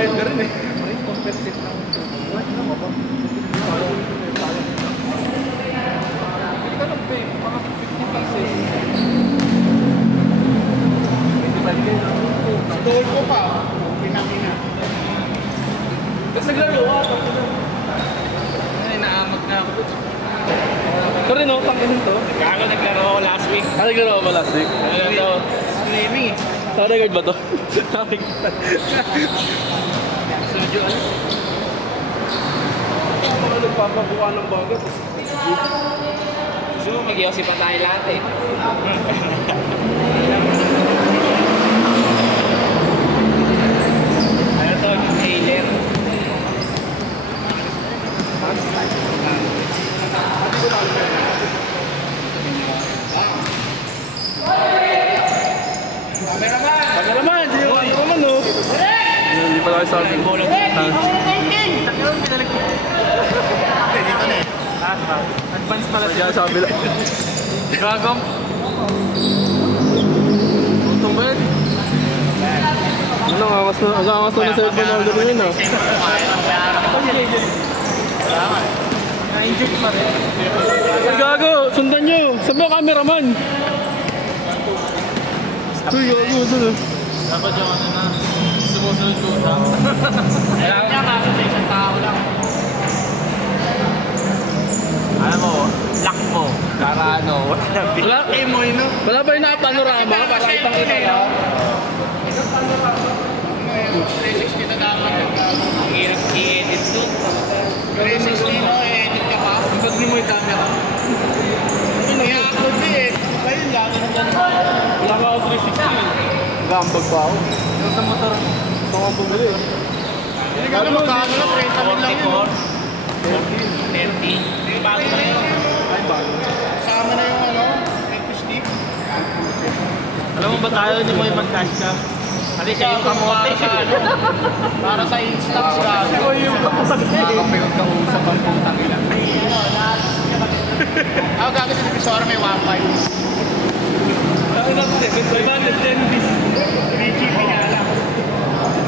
magbabayad ka rin eh. Compensate lang. Ito lang babe, mga 50 pieces. Doon ko pa. Pinakina. Tapos naglaro ako. Ay, naamak na ako. Ito rin oh, pangkasin to. Naglaro ako last week. Naglaro ako ba last week? Naglaro. Swimming eh. Naka-record ba to? Naka-record. Studio ano? Mga nagpapabuka ng bagat. Gusto mo mag-iosip pa tayo lahat eh. Ano to? Taylor. Cameraman! Hindi mo naman oh. Hindi pala kayo sabi. Advance pala Diyan sabi lang. Dragom. Utong ba yan? Ano, angas na sa cellphone order mo yun ah. Na-injured pa rin. Ay gago, sundan nyo! Sabi mo cameraman! Uy, gago, dun ah. Dapat yung ano na, sumusunod ko sa... Kailangan niya kaso sa isang tao lang. Alam mo, lock mo. Para ano, Wala, mo yun no? wala ba yung nakapanorama para itang kita ka? Isang panorama. 360 na dapat. Ang hirap i-edit doon. 360 no, i-edit ka pa. Ba't mo yung camera? I-upload din eh. Ayun lang, Wala ka ako 360. Gambag pa ako. yung sa motor mo. Gusto ko bumili eh. Hindi ka na magkano lang, 30 lang yun. 30. Bago na yun. Ay, bago. Kasama na yung ano, stick. Alam mo ba tayo, hindi mo yung mag-cash cam? Kasi siya yung kamote sa ano. Para sa Instax ka. Ikaw yung kamote. Nakapagod ka usap ang putang ila. Ako gagawin sa divisor may 1.5. Ako na, 510 bis. 3GB na lang.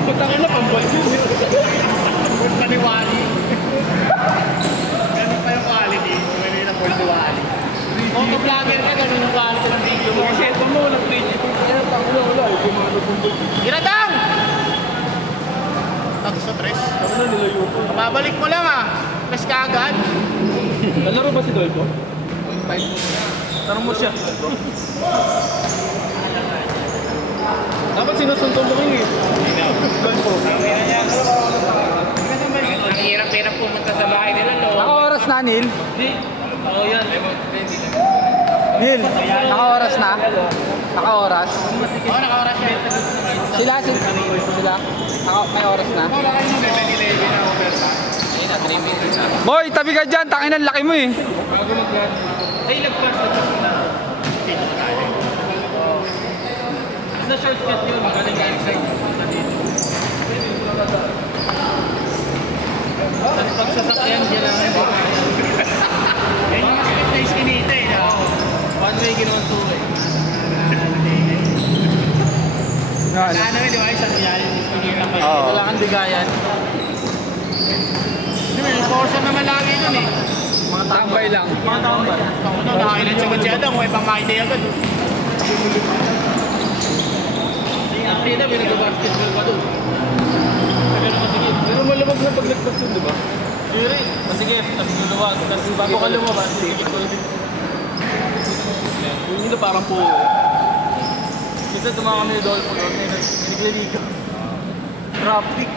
Putangin na, pambal yun. Good pa ni Wally. Ganun pa yung quality. Pwede na Ford ni Wally. Motovlogger ka, ganun yung quality ng video mo. Kasi ito mo, walang 3G. Kaya wala. Gumano pambal. Giradang! Tapos sa tres. Ako na, nilayo ko. Babalik mo lang ah. Press ka agad. Nalaro ba si Dolpo? Tanong mo siya. Dapat sinusuntong mo rin eh. Dolpo. Ang hirap-hirap pumunta sa bahay nila, no? Naka-oras na, Neil? Oo yan. Neil, naka-oras na? Naka-oras? Oo, naka-oras yan. Sila? May oras na? Wala kayo mo, 7-11 na overtime. Ayun na, 3 minutes na. Boy, tabi ka dyan. Tangin ang laki mo eh. Bago mag-run. Ay, nag-pass na. Dito na tayo. Basta shortcut yun, magaling ka inside. Tapos pagsasakyan, dyan lang. Eh, yung split na iskinita eh. One way, ginawan two way. Ano yun, di ba? Isang reality iskinita pa. Oo. Wala kang bigayan. Yung Forza naman lagi dun eh. Mga tambay lang. Mga tambay. Ako na, nakakilit sa Masyadang, may pang-ID agad. Ang tida, pinag-basketball pa dun. Pero malamag na pag nagpas dun, di ba? Sige, masigit, tapos luluwag. Tapos bago ka lumabas, sige ko ulit. Yung nila parang po. Kasi tumama kami ni Dolpho doon, may nagliligaw. Traffic.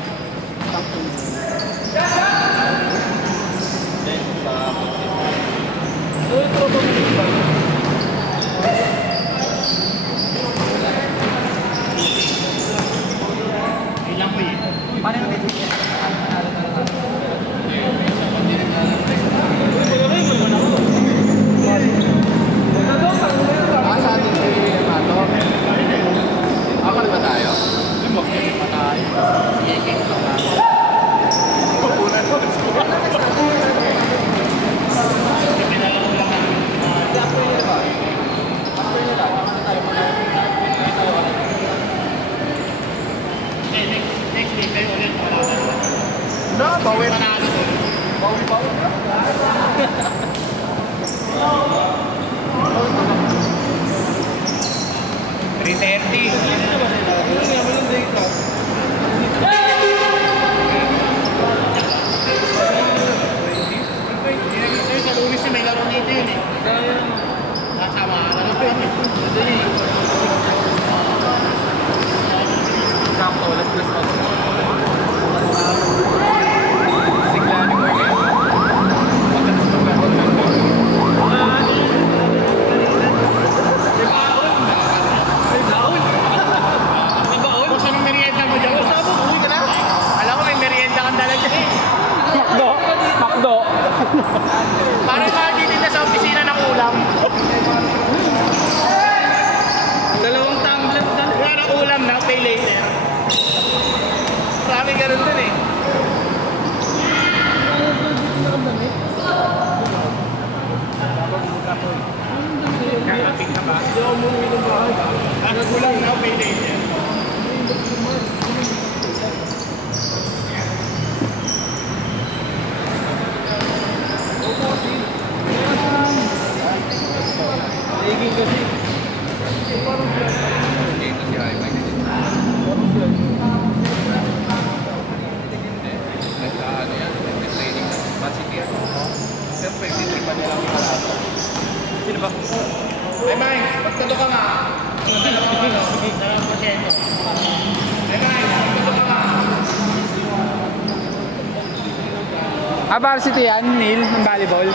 Ilang mo yun? Paano yung bibigyan? Sa atin si Mato. Apat ba tayo? Patay. Sige, pagtitipan nilang kalasa. Sino ba? Ay, Mines, magtalo ka nga. Dalawang pasyento. Ay, Mines, magtalo ka nga. Varsity yan, Neil, ng volleyball.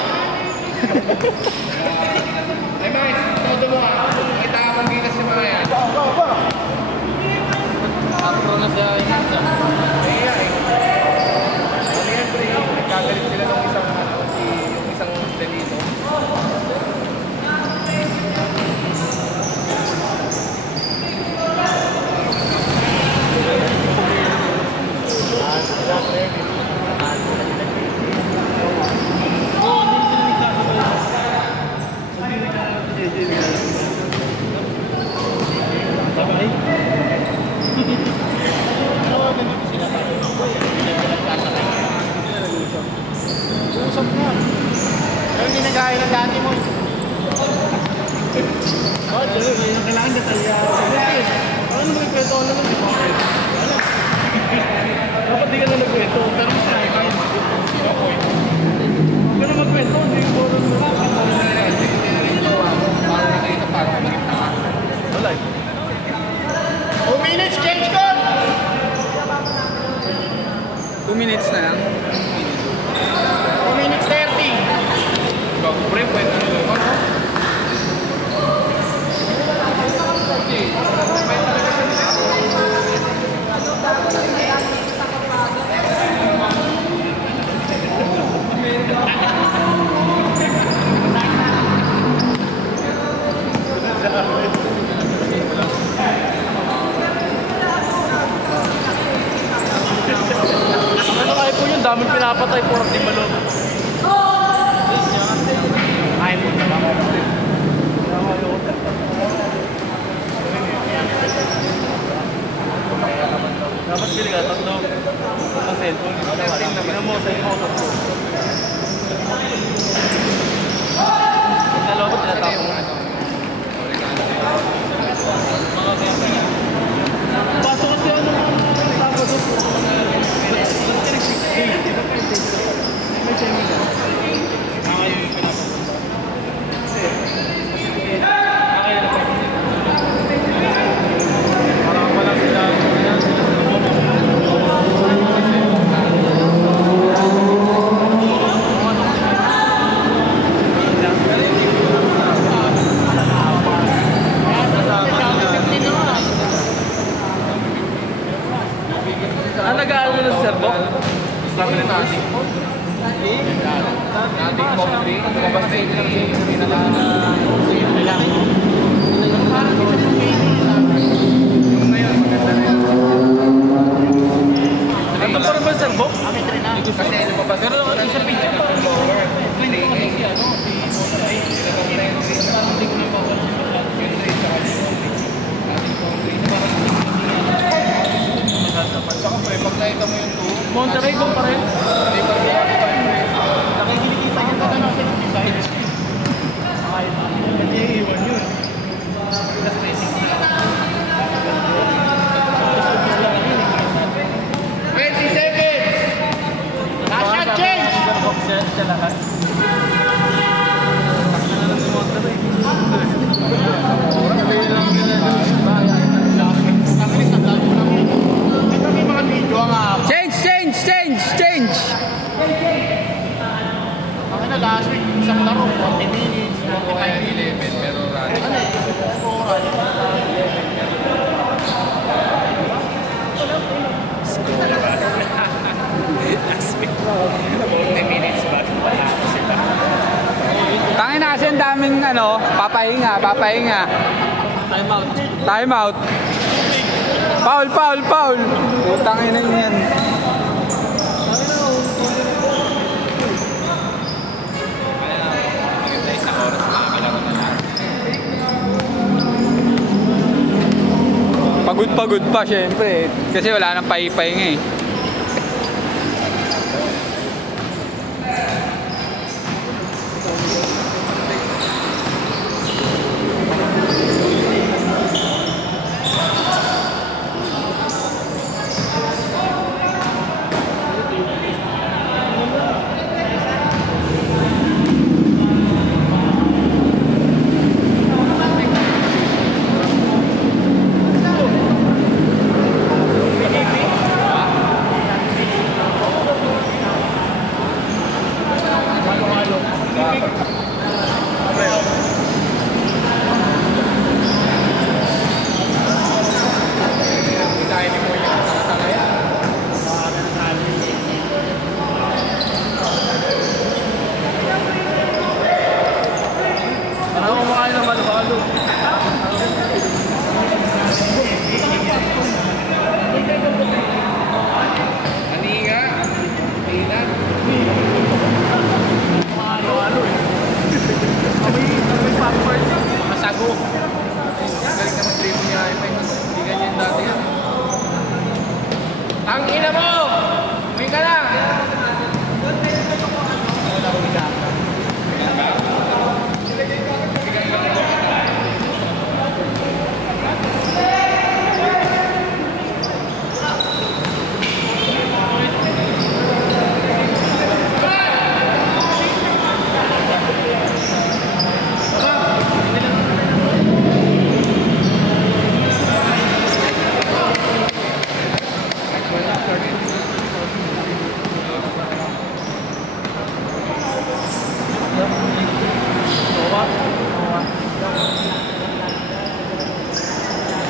Ay, Mines, todo mo nga. Kita ka kung ginas si mga yan. Afro na siya yung isa. Kaya eh. Siyempre, nagkagalit sila ng isang delito. Usap na. Pero hindi nagkaya ng dati mo. Kailangan detalyado. Ano nagkwento ko naman? Dapat di ka na nagkwento. Pero mas kaya kahit huwag ka na magkwento. Hindi ko wala. 2 minutes, change call! 2 minutes na lang. 2 minutes 30. Bago pre, pwede na lang. Ano kayo po yun? Daming pinapatay po ng Timbalo. Ay mo na ba? Dapat bili ka tatlo. Ang cellphone. Tingnan mo sa photo ko. Dalawa ko tinatapon mo. Pasok kasi ano tapos ito. May semi ka. Ayaw yung pinapasok. Ayaw na pa. Parang wala sila. Ah, nag-aaral na si Sir Bok? Sabi na natin. Nating country. Kumabas na yung century na lang. Yung ngayon, maganda rin. Ito pa rin ba Sir Bok? Kasi lumabas na sa picture pa. Lower. Saka pre, pag nakita mo yung two, Monterrey ko pa rin. hindi pa rin Nakikita niyo talaga sa design. Hindi iiwan yun. Plus 36 na. 20 seconds! Last shot change! Siya lahat. Ito may mga video nga. Change! Ang na last week, isang laro, 40 minutes, 45 minutes. 11, pero rally. Ano eh, score, ano? Last week, 40 minutes ba? Patapos sila. Tangin na kasi ang daming papahinga. Time out. Foul. Tangin na yan. Pagod pa syempre. Kasi wala nang pahipahinga eh. Ano kumakain naman halo? Aninga. Tingnan. Halo eh. May popcorn. Masago. Galing na mag-trip niya. Hindi ganyan dati yan. Ang ina mo! Uwi ka na!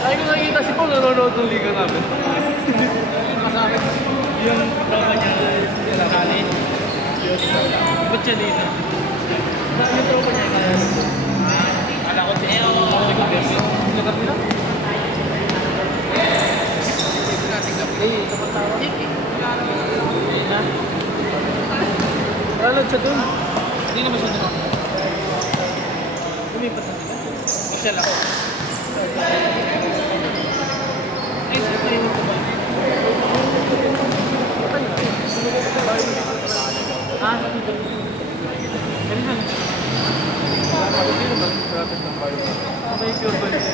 Ay, kung nakikita si Paul, nanonood ng liga namin. Masakit. Yung tropa niya, nakali. Ba't siya dito? Yung tropa niya, kaya. Kala ko siya. Nagap nila? Wala siya dun. Hindi naman siya doon. Lumipas na sila. Michelle ako. Ay, saan pa yung ito ba? Ha? Ganun. Sino ba? Traffic ng bayo. May pure ba yun?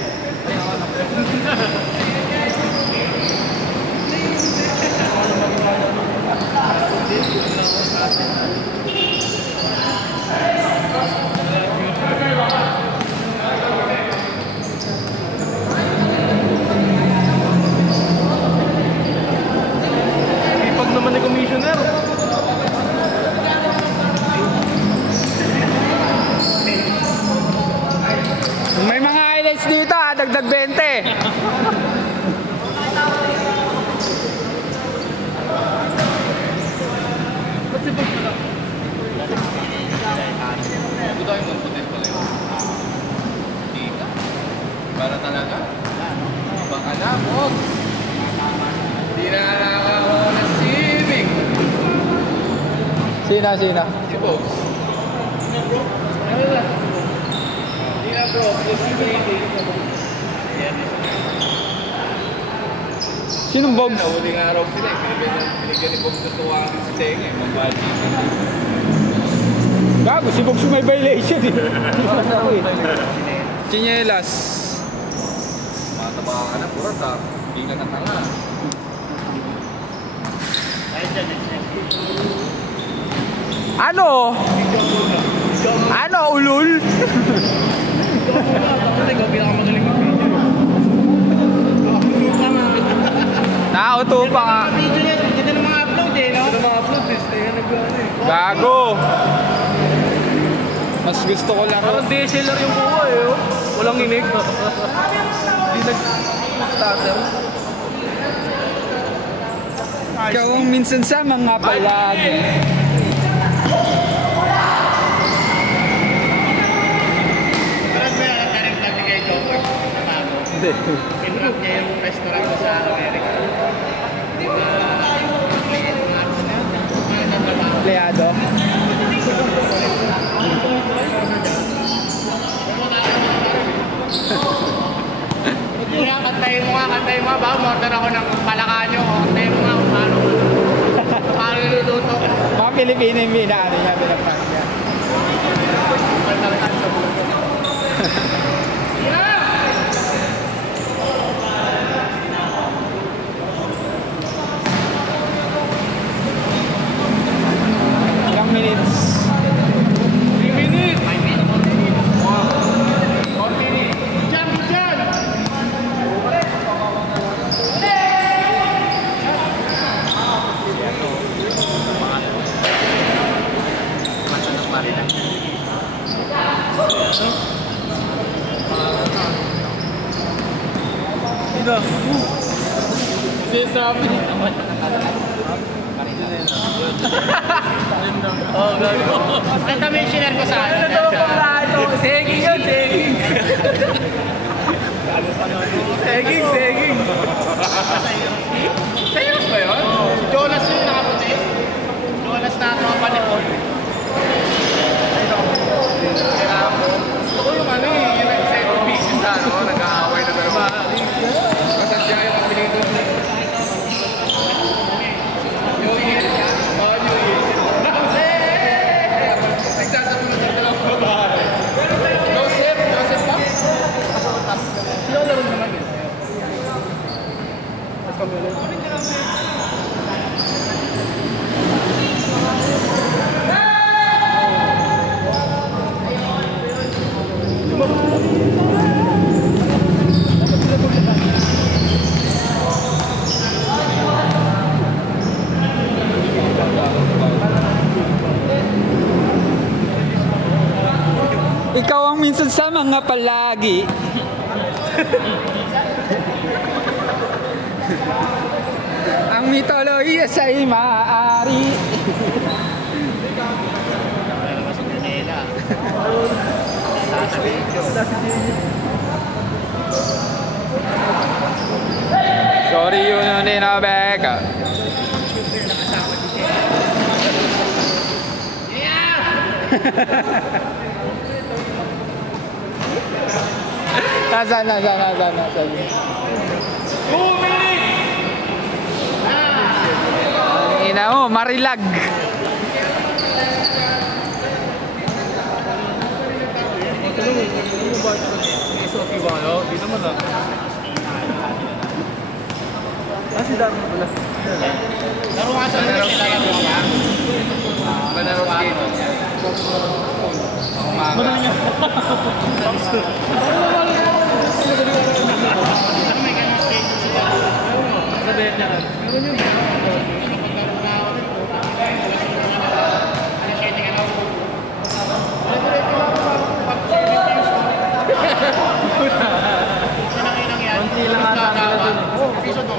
Ay, ako na. Ipag naman ni Commissioner. May mga highlights dito ha, dagdag 20. Ba't si Bob na lang? Ito tayo mag-protest pala yun. Hindi ka. Para talaga. Baka na, Bog. Hindi na nakakawa ng civic. Sina? Si Bog. Hindi na bro. Sinong Bogs? Nahuling araw sila. Binigyan ni Bog sa tuwang si Tenge. Magbali. Gago, si Bogs may violation eh. Ako eh. Chinelas. Mataba ka na, puro ta. Hindi ka na tanga. Ano? Ano, ulul? Ikaw pinakamagaling ng video. Nakauto pa nga. Video niya, hindi na mga upload eh, no? Ito mga upload, kaya nag-ano eh. Gago. Mas gusto ko lang. Parang DSLR yung kuha eh. Oh. Walang inig. Hindi nag-starter. Ikaw ang minsan sa mga palagi. Parang ba yan, karagdag ni kay Joker? Hindi. Pinrap niya yung restaurant ko sa Amerika. Di ba, client nga ako na, mga natrabaho. Empleyado. Kaya kantayin mo nga, ba? Umorder ako ng palakanyo. Kantayin mo nga kung paano niluluto. Mga Pilipino yung binaano niya, binaprak niya. Pagkalatan sa buko. Ilang minutes? 3 minutes! 5 minutes. 4 minutes. Diyan! Ito. Sinasabi. Oh, gago. Ito may shiner ko sa akin. Seging yun, seging. Seging. Serious ba yun? Si Jonas yung nakaputi. Jonas na ito ang panipon. Gusto ko yung ano eh, yung nag-set pieces na ano, nag-aaway na dalawa. Masadya yung apelido. New Year niya. Oh, New Year. Nagsasabunan ng dalawa. Joseph ba? Sino laro naman yun? Ikaw ang minsan sa mga palagi. Ang mitolohiya sa'y maaari. Mas nila. Sasabihin ko. Sorry yun ni Nobeka. Nasaan. 2 minutes! Ang ina mo, marilag. SOP ba kayo? Di naman ah. Si Darno pala. Laro nga sa nila sila laro nga. Manaro skate. Ang umaga. Ano may ganun stage sila? Sabihin niya. Meron yun. Paglaro na ako. Ano siya hindi ka na ako. Konti lang ata nila dun. Piso 2.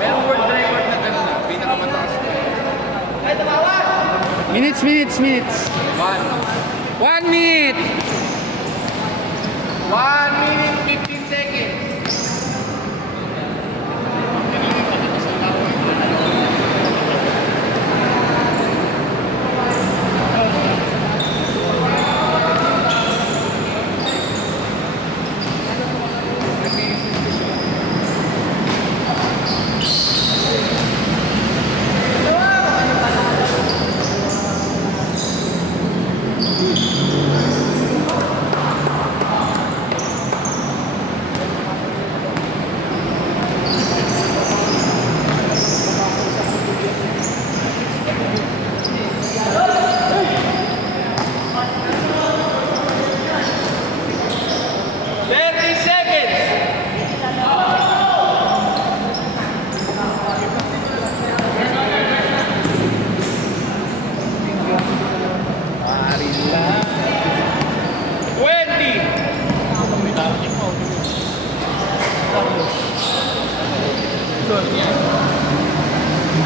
Merong world record na gano'n na, pinakamataas na. Minutes. 1 1 minute. 1 minute 15 seconds.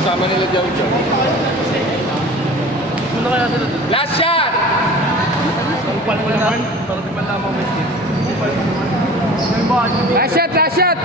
Sama nila Joe Joe. Muna kaya sila dun. Last shot! Talagang malaman mo may skate. Last shot.